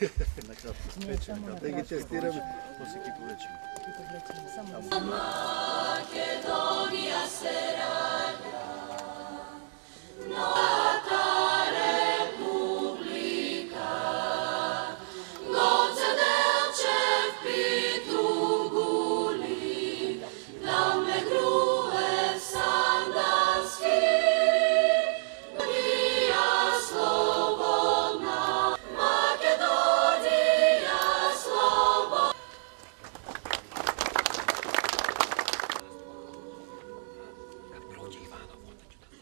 Накратко спечем, да ги тестираме, после ќе повлечеме. Македонија се раѓа, новата република, Гоце Делчев питугули, там ме груе сандански, Македонија слободна, Македонија слободна.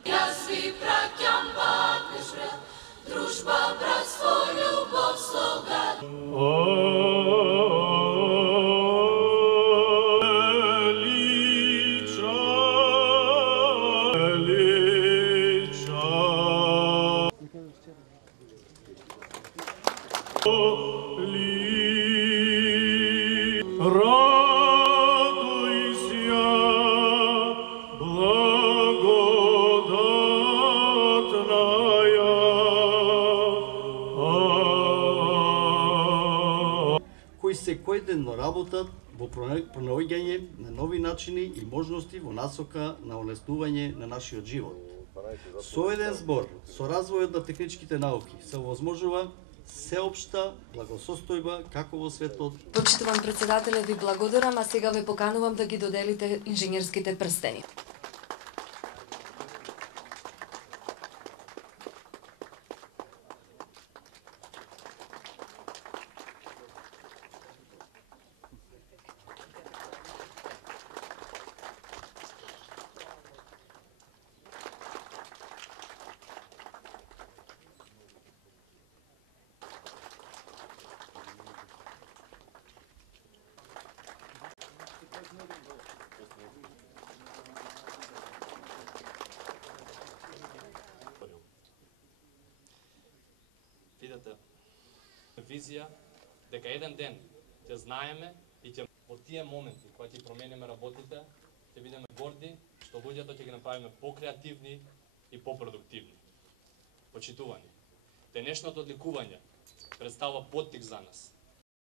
Јас ви праќам патнеш брат, дружба, братство, љубов, слога. Кои секој ден работат во пронаоѓање на нови начини и можности во насока на олеснување на нашиот живот. Со еден збор, со развојот на техничките науки се овозможува сеопшта благосостојба како во светот. Почитуван председателе, ви благодарам, а сега ве поканувам да ги доделите инженерските прстени. Видете, визија дека еден ден ќе знаеме и ќе во тие моменти кога ќе промениме работите, ќе бидеме горди што луѓето ќе ги направиме покреативни и попродуктивни. Почитувани, денешното одликување представува поттик за нас